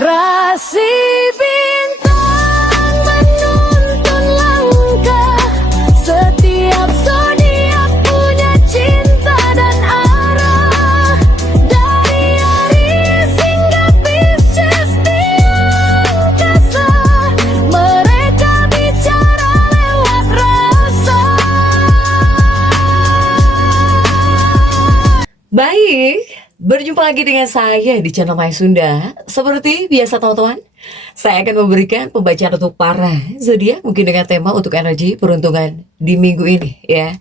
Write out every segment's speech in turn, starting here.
Rasi bintang menuntun langkah, setiap zodiak punya cinta dan arah. Dari Aries hingga Pisces di angkasa, mereka bicara lewat rasa. Baik, berjumpa lagi dengan saya di channel Mai Sunda. Seperti biasa teman-teman, saya akan memberikan pembacaan untuk para zodiak mungkin dengan tema untuk energi peruntungan di minggu ini ya.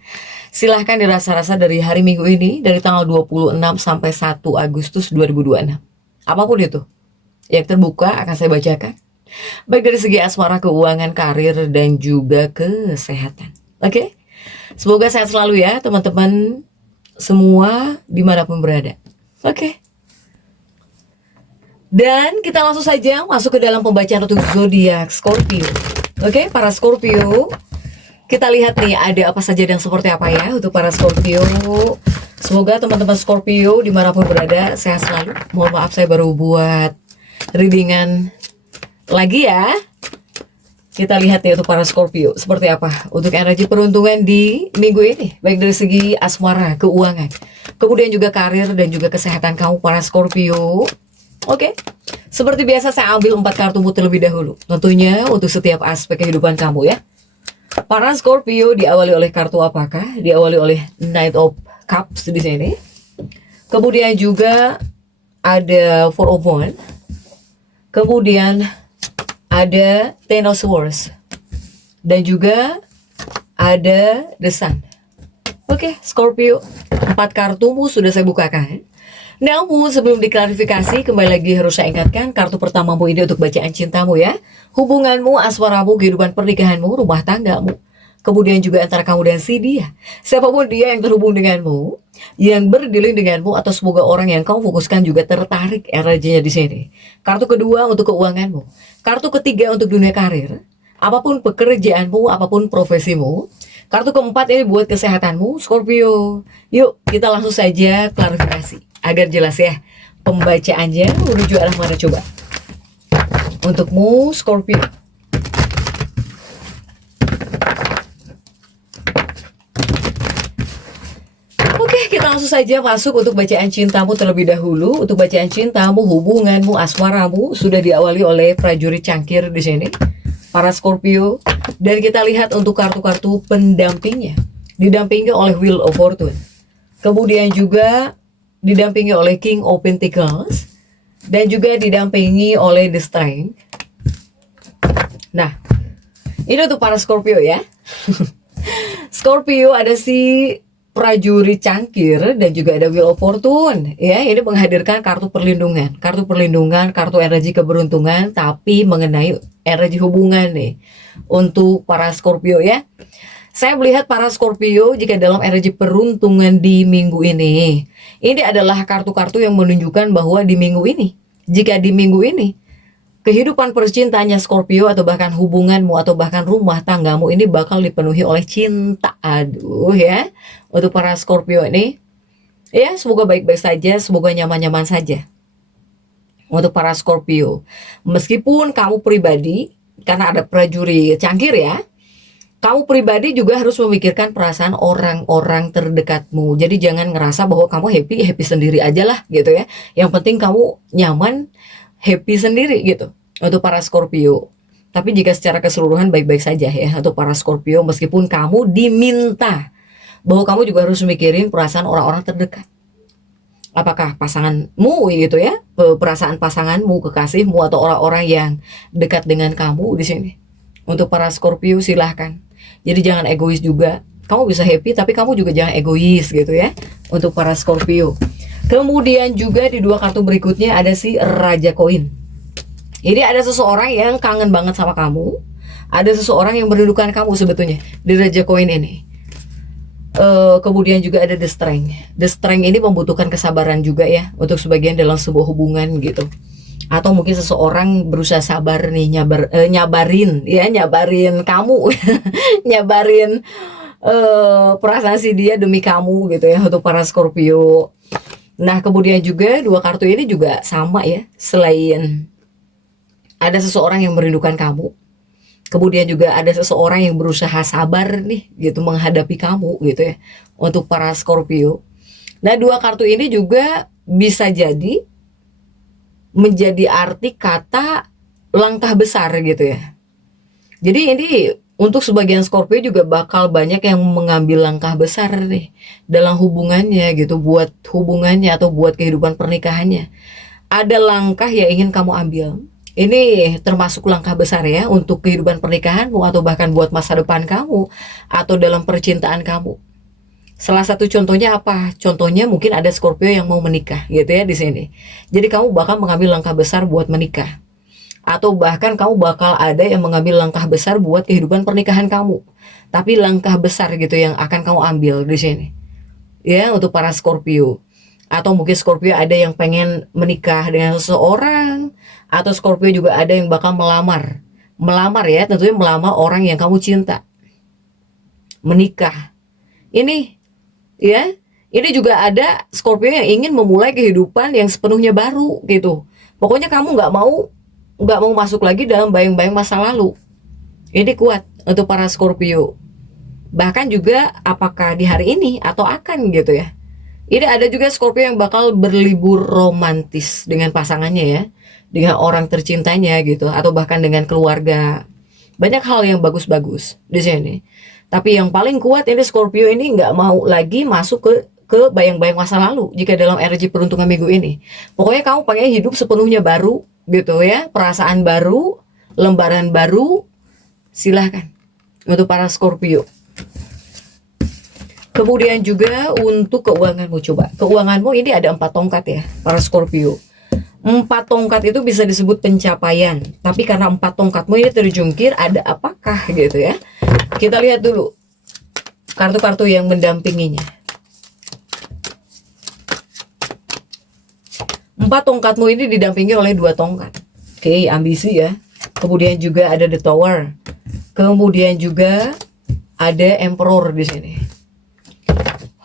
Silahkan dirasa-rasa dari hari minggu ini dari tanggal 26 sampai 1 Agustus 2026. Apapun itu yang terbuka akan saya bacakan. Baik dari segi asmara, keuangan, karir, dan juga kesehatan. Oke? Semoga sehat selalu ya teman-teman semua dimanapun berada. Oke. Dan kita langsung saja masuk ke dalam pembacaan untuk zodiak Scorpio. Oke, para Scorpio, kita lihat nih ada apa saja dan seperti apa ya untuk para Scorpio. Semoga teman-teman Scorpio dimanapun berada sehat selalu. Mohon maaf saya baru buat readingan lagi ya. Kita lihat nih untuk para Scorpio seperti apa untuk energi peruntungan di minggu ini, baik dari segi asmara, keuangan, kemudian juga karir dan juga kesehatan kamu para Scorpio. Oke, seperti biasa saya ambil 4 kartu terlebih dahulu, tentunya untuk setiap aspek kehidupan kamu ya. Para Scorpio diawali oleh kartu apakah? Diawali oleh Knight of Cups di sini. Kemudian juga ada Four of Wands. Kemudian ada Ten of Swords. Dan juga ada The Sun. Oke, Scorpio, 4 kartumu sudah saya bukakan. Namun sebelum diklarifikasi, kembali lagi harus saya ingatkan kartu pertamamu ini untuk bacaan cintamu ya. Hubunganmu, asmaramu, kehidupan pernikahanmu, rumah tanggamu. Kemudian juga antara kamu dan si dia. Siapapun dia yang terhubung denganmu, yang berdealing denganmu, atau semoga orang yang kamu fokuskan juga tertarik energinya di sini. Kartu kedua untuk keuanganmu. Kartu ketiga untuk dunia karir. Apapun pekerjaanmu, apapun profesimu. Kartu keempat ini buat kesehatanmu, Scorpio. Yuk kita langsung saja klarifikasi agar jelas ya pembacaannya menuju arah mana coba. Untukmu Scorpio. Oke, kita langsung saja masuk untuk bacaan cintamu terlebih dahulu. Untuk bacaan cintamu, hubunganmu, asmaramu sudah diawali oleh prajurit cangkir di sini, para Scorpio. Dan kita lihat untuk kartu-kartu pendampingnya, didampingi oleh Wheel of Fortune. Kemudian juga didampingi oleh King of Pentacles dan juga didampingi oleh The Strength. Nah, ini untuk para Scorpio ya. Scorpio ada si prajurit cangkir dan juga ada Wheel of Fortune ya. Ini menghadirkan kartu perlindungan, kartu energi keberuntungan, tapi mengenai energi hubungan nih untuk para Scorpio ya. Saya melihat para Scorpio jika dalam energi peruntungan di minggu ini adalah kartu-kartu yang menunjukkan bahwa di minggu ini, jika di minggu ini kehidupan percintaannya Scorpio atau bahkan hubunganmu atau bahkan rumah tanggamu ini bakal dipenuhi oleh cinta. Aduh ya, untuk para Scorpio ini ya, semoga baik-baik saja, semoga nyaman-nyaman saja. Untuk para Scorpio, meskipun kamu pribadi, karena ada prajurit cangkir ya, kamu pribadi juga harus memikirkan perasaan orang-orang terdekatmu. Jadi jangan ngerasa bahwa kamu happy sendiri aja lah gitu ya. Yang penting kamu nyaman, happy sendiri gitu untuk para Scorpio. Tapi jika secara keseluruhan baik-baik saja ya untuk para Scorpio, meskipun kamu diminta bahwa kamu juga harus mikirin perasaan orang-orang terdekat. Apakah pasanganmu gitu ya, perasaan pasanganmu, kekasihmu, atau orang-orang yang dekat dengan kamu di sini. Untuk para Scorpio silahkan. Jadi jangan egois juga. Kamu bisa happy tapi kamu juga jangan egois gitu ya. Untuk para Scorpio. Kemudian juga di 2 kartu berikutnya ada si Raja Koin. Ini ada seseorang yang kangen banget sama kamu. Ada seseorang yang merindukan kamu sebetulnya di Raja Koin ini. Kemudian juga ada The Strength. The Strength ini membutuhkan kesabaran juga ya untuk sebagian dalam sebuah hubungan gitu. Atau mungkin seseorang berusaha sabar nih nyabarin kamu nyabarin perasaan si dia demi kamu gitu ya untuk para Scorpio. Nah kemudian juga 2 kartu ini juga sama ya, selain ada seseorang yang merindukan kamu. Kemudian juga ada seseorang yang berusaha sabar nih gitu menghadapi kamu gitu ya. Untuk para Scorpio. Nah, dua kartu ini juga bisa jadi menjadi arti kata langkah besar gitu ya. Jadi ini untuk sebagian Scorpio juga bakal banyak yang mengambil langkah besar nih dalam hubungannya gitu, buat hubungannya atau buat kehidupan pernikahannya. Ada langkah yang ingin kamu ambil. Ini termasuk langkah besar ya untuk kehidupan pernikahanmu atau bahkan buat masa depan kamu atau dalam percintaan kamu. Salah satu contohnya apa? Contohnya mungkin ada Scorpio yang mau menikah gitu ya di sini. Jadi kamu bakal mengambil langkah besar buat menikah. Atau bahkan kamu bakal ada yang mengambil langkah besar buat kehidupan pernikahan kamu. Tapi langkah besar gitu yang akan kamu ambil di sini. Ya, untuk para Scorpio. Atau mungkin Scorpio ada yang pengen menikah dengan seseorang, atau Scorpio juga ada yang bakal melamar. Melamar ya, tentunya melamar orang yang kamu cinta. Menikah. Ini ya, ini juga ada Scorpio yang ingin memulai kehidupan yang sepenuhnya baru gitu. Pokoknya kamu nggak mau masuk lagi dalam bayang-bayang masa lalu. Ini kuat untuk para Scorpio. Bahkan juga apakah di hari ini atau akan gitu ya. Ini ada juga Scorpio yang bakal berlibur romantis dengan pasangannya ya, dengan orang tercintanya gitu, atau bahkan dengan keluarga. Banyak hal yang bagus-bagus di sini. Tapi yang paling kuat ini Scorpio ini nggak mau lagi masuk ke bayang-bayang masa lalu jika dalam energi peruntungan minggu ini. Pokoknya kamu pengen hidup sepenuhnya baru gitu ya, perasaan baru, lembaran baru, silahkan untuk para Scorpio. Kemudian juga untuk keuanganmu, coba. Keuanganmu ini ada 4 tongkat ya, para Scorpio. 4 tongkat itu bisa disebut pencapaian. Tapi karena 4 tongkatmu ini terjungkir, ada apakah gitu ya. Kita lihat dulu kartu-kartu yang mendampinginya. 4 tongkatmu ini didampingi oleh 2 tongkat. Oke, ambisi ya. Kemudian juga ada The Tower. Kemudian juga ada Emperor di sini.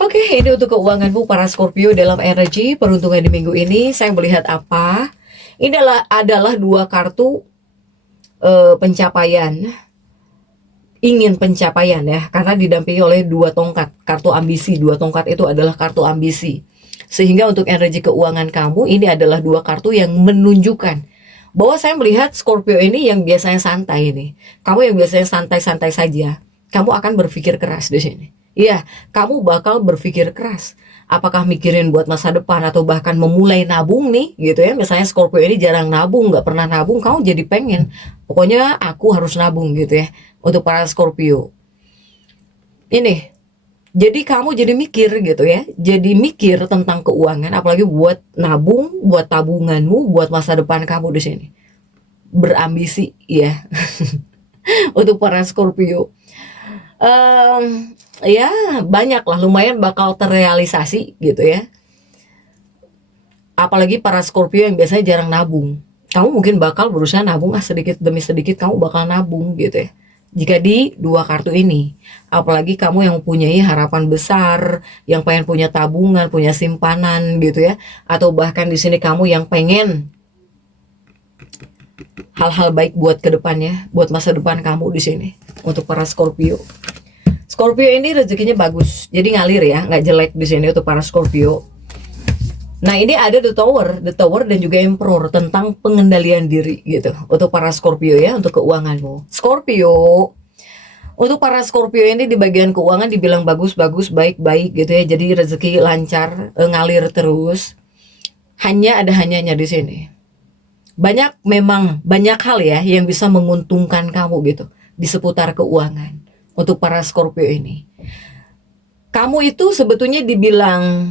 Oke, ini untuk keuanganmu para Scorpio dalam energi peruntungan di minggu ini. Saya melihat apa? Ini adalah 2 kartu pencapaian. Ingin pencapaian ya, karena didampingi oleh 2 tongkat. Kartu ambisi, 2 tongkat itu adalah kartu ambisi. Sehingga untuk energi keuangan kamu, ini adalah 2 kartu yang menunjukkan bahwa saya melihat Scorpio ini yang biasanya santai ini. Kamu yang biasanya santai-santai saja, kamu akan berpikir keras di sini. Iya, kamu bakal berpikir keras. Apakah mikirin buat masa depan atau bahkan memulai nabung nih gitu ya. Misalnya Scorpio ini jarang nabung, nggak pernah nabung, kamu jadi pengen. Pokoknya aku harus nabung gitu ya. Untuk para Scorpio. Ini, jadi kamu jadi mikir gitu ya. Jadi mikir tentang keuangan, apalagi buat nabung, buat tabunganmu, buat masa depan kamu di sini. Berambisi ya. Untuk para Scorpio. Ya banyak lah, lumayan bakal terrealisasi gitu ya. Apalagi para Scorpio yang biasanya jarang nabung, kamu mungkin bakal berusaha nabung sedikit demi sedikit, kamu bakal nabung gitu ya. Jika di 2 kartu ini, apalagi kamu yang mempunyai harapan besar, yang pengen punya tabungan, punya simpanan gitu ya, atau bahkan di sini kamu yang pengen hal-hal baik buat kedepannya, buat masa depan kamu di sini. Untuk para Scorpio. Scorpio ini rezekinya bagus, jadi ngalir ya, nggak jelek di sini untuk para Scorpio. Nah, ini ada The Tower dan juga Emperor tentang pengendalian diri gitu untuk para Scorpio ya, untuk keuanganmu. Scorpio, untuk para Scorpio ini di bagian keuangan dibilang bagus-bagus, baik-baik gitu ya. Jadi rezeki lancar, ngalir terus. Hanyanya di sini. Memang banyak hal ya yang bisa menguntungkan kamu gitu di seputar keuangan. Untuk para Scorpio ini, kamu itu sebetulnya dibilang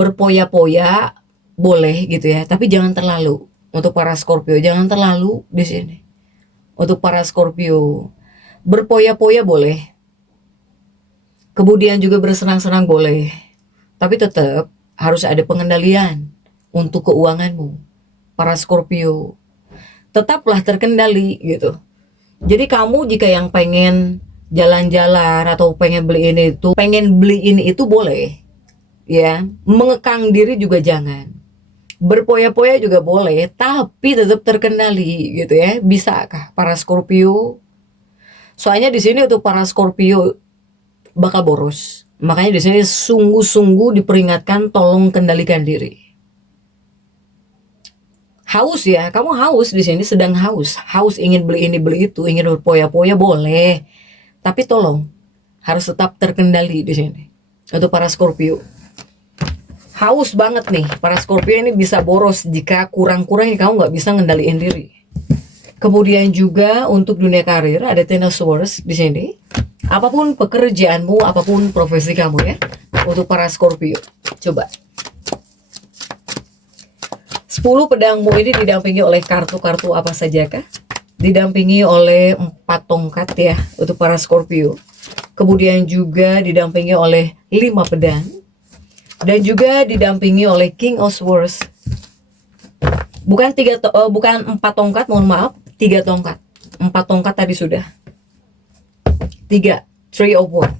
berpoya-poya boleh gitu ya, tapi jangan terlalu. Untuk para Scorpio jangan terlalu di sini. Untuk para Scorpio, berpoya-poya boleh, kemudian juga bersenang-senang boleh, tapi tetap harus ada pengendalian untuk keuanganmu. Para Scorpio, tetaplah terkendali gitu. Jadi kamu jika yang pengen jalan-jalan atau pengen beli ini itu boleh ya, mengekang diri juga jangan. Berpoya-poya juga boleh, tapi tetap terkendali gitu ya. Bisakah para Scorpio? Soalnya di sini untuk para Scorpio bakal boros. Makanya di sini sungguh-sungguh diperingatkan tolong kendalikan diri. Haus ya, kamu haus di sini sedang haus. Haus ingin beli ini beli itu, ingin berpoya-poya boleh. Tapi tolong harus tetap terkendali di sini. Untuk para Scorpio. Haus banget nih, para Scorpio ini bisa boros jika kurang-kurang kamu nggak bisa ngendaliin diri. Kemudian juga untuk dunia karir ada Ten of Swords di sini. Apapun pekerjaanmu, apapun profesi kamu ya, untuk para Scorpio. Coba. 10 pedangmu ini didampingi oleh kartu-kartu apa sajakah? Didampingi oleh 4 tongkat ya untuk para Scorpio. Kemudian juga didampingi oleh 5 pedang. Dan juga didampingi oleh King of Swords. Bukan 4 tongkat, mohon maaf, 3 tongkat. 4 tongkat tadi sudah. 3, Three of Wands.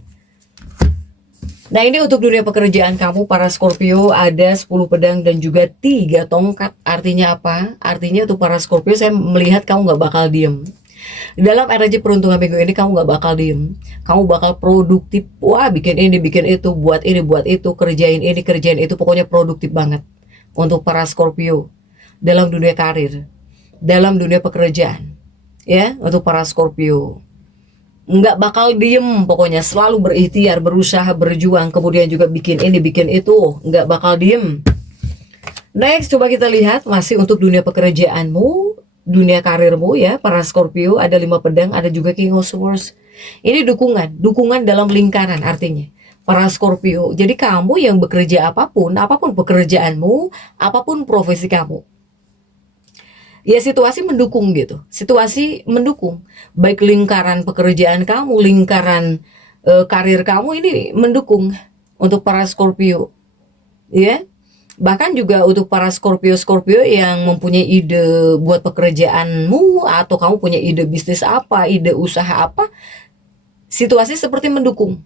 Nah ini untuk dunia pekerjaan kamu para Scorpio ada 10 pedang dan juga 3 tongkat. Artinya apa? Artinya untuk para Scorpio saya melihat kamu nggak bakal diem. Dalam energi peruntungan minggu ini kamu nggak bakal diem. Kamu bakal produktif. Wah bikin ini, bikin itu, buat ini, buat itu, kerjain ini, kerjain itu. Pokoknya produktif banget untuk para Scorpio dalam dunia karir, dalam dunia pekerjaan. Ya untuk para Scorpio. Nggak bakal diem, pokoknya selalu berikhtiar, berusaha, berjuang, kemudian juga bikin ini, bikin itu, nggak bakal diem. Next, coba kita lihat masih untuk dunia pekerjaanmu, dunia karirmu ya, para Scorpio, ada 5 pedang, ada juga King of Swords. Ini dukungan dalam lingkaran artinya. Para Scorpio, jadi kamu yang bekerja apapun pekerjaanmu, apapun profesi kamu, ya situasi mendukung gitu, situasi mendukung, baik lingkaran pekerjaan kamu, lingkaran karir kamu ini mendukung untuk para Scorpio, ya. Bahkan juga untuk para Scorpio yang mempunyai ide buat pekerjaanmu atau kamu punya ide bisnis apa, ide usaha apa, situasi seperti mendukung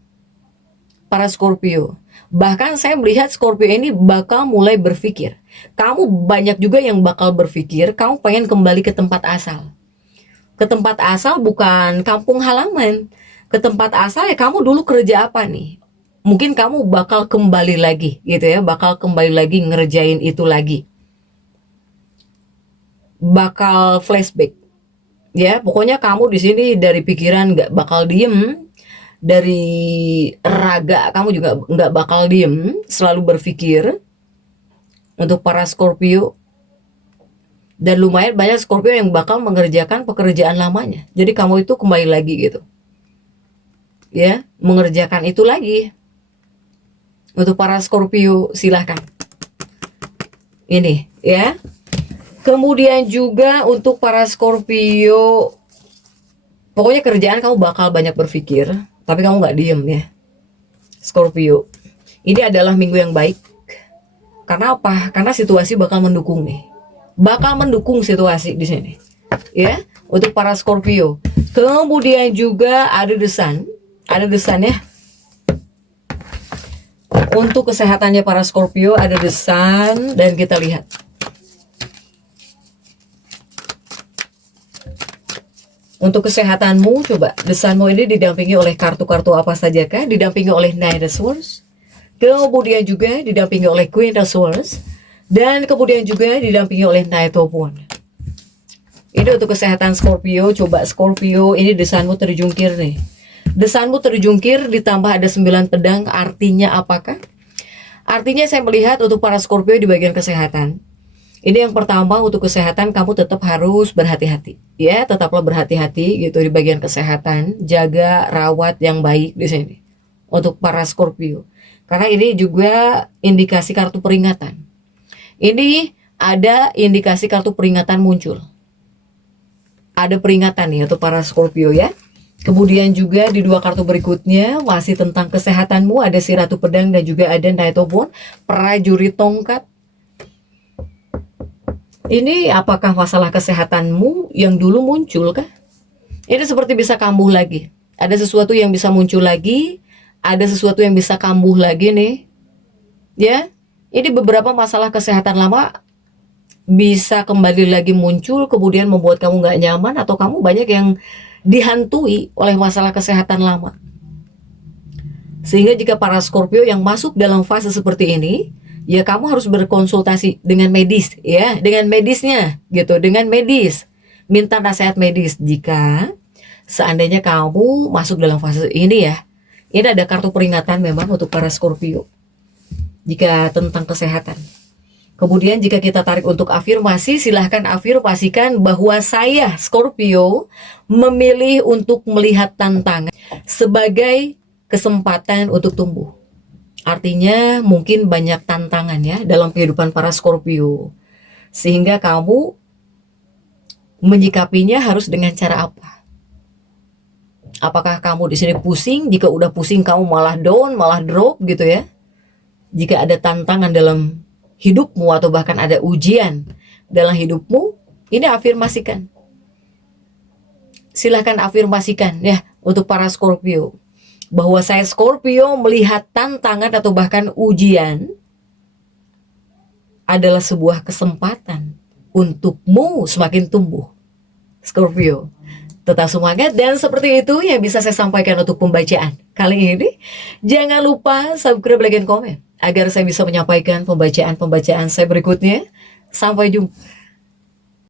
para Scorpio. Bahkan saya melihat Scorpio ini bakal mulai berpikir. Kamu banyak juga yang bakal berpikir, kamu pengen kembali ke tempat asal. Ke tempat asal bukan kampung halaman. Ke tempat asal ya kamu dulu kerja apa nih? Mungkin kamu bakal kembali lagi gitu ya, bakal kembali lagi ngerjain itu lagi. Bakal flashback. Ya, pokoknya kamu di sini dari pikiran nggak bakal diem. Dari raga kamu juga nggak bakal diem, selalu berpikir untuk para Scorpio. Dan lumayan banyak Scorpio yang bakal mengerjakan pekerjaan lamanya. Jadi kamu itu kembali lagi gitu, ya, mengerjakan itu lagi. Untuk para Scorpio silahkan. Ini ya. Kemudian juga untuk para Scorpio, pokoknya kerjaan kamu bakal banyak berpikir. Tapi kamu nggak diem ya, Scorpio. Ini adalah minggu yang baik. Karena apa? Karena situasi bakal mendukung nih. Bakal mendukung situasi di sini. Ya, untuk para Scorpio. Kemudian juga ada desan. Ada desan ya. Untuk kesehatannya para Scorpio ada desan dan kita lihat. Untuk kesehatanmu, coba desanmu ini didampingi oleh kartu-kartu apa sajakah? Didampingi oleh Knight of Swords, kemudian juga didampingi oleh Queen of Swords, dan kemudian juga didampingi oleh Knight of Wands. Ini untuk kesehatan Scorpio. Coba Scorpio, ini desanmu terjungkir nih. Desanmu terjungkir ditambah ada 9 pedang, artinya apakah? Artinya saya melihat untuk para Scorpio di bagian kesehatan. Ini yang pertama, untuk kesehatan kamu tetap harus berhati-hati. Ya, tetaplah berhati-hati gitu di bagian kesehatan. Jaga, rawat yang baik di sini. Untuk para Scorpio. Karena ini juga indikasi kartu peringatan. Ini ada indikasi kartu peringatan muncul. Ada peringatan nih untuk para Scorpio ya. Kemudian juga di 2 kartu berikutnya masih tentang kesehatanmu. Ada si Ratu Pedang dan juga ada Knight of Wands, prajurit tongkat. Ini apakah masalah kesehatanmu yang dulu muncul kah? Ini seperti bisa kambuh lagi. Ada sesuatu yang bisa muncul lagi. Ada sesuatu yang bisa kambuh lagi nih. Ya, ini beberapa masalah kesehatan lama bisa kembali lagi muncul, kemudian membuat kamu nggak nyaman, atau kamu banyak yang dihantui oleh masalah kesehatan lama. Sehingga jika para Scorpio yang masuk dalam fase seperti ini, ya kamu harus berkonsultasi dengan medis, ya, dengan medisnya, gitu, dengan medis. Minta nasihat medis jika seandainya kamu masuk dalam fase ini ya. Ini ada kartu peringatan memang untuk para Scorpio. Jika tentang kesehatan. Kemudian jika kita tarik untuk afirmasi, silahkan afirmasikan bahwa saya Scorpio memilih untuk melihat tantangan sebagai kesempatan untuk tumbuh. Artinya mungkin banyak tantangan ya dalam kehidupan para Scorpio. Sehingga kamu menyikapinya harus dengan cara apa? Apakah kamu di sini pusing? Jika udah pusing kamu malah down, malah drop gitu ya. Jika ada tantangan dalam hidupmu atau bahkan ada ujian dalam hidupmu, ini afirmasikan. Silahkan afirmasikan ya untuk para Scorpio. Bahwa saya Scorpio melihat tantangan atau bahkan ujian adalah sebuah kesempatan untukmu semakin tumbuh. Scorpio, tetap semangat, dan seperti itu yang bisa saya sampaikan untuk pembacaan kali ini. Jangan lupa subscribe, like, dan komen agar saya bisa menyampaikan pembacaan-pembacaan saya berikutnya. Sampai jumpa.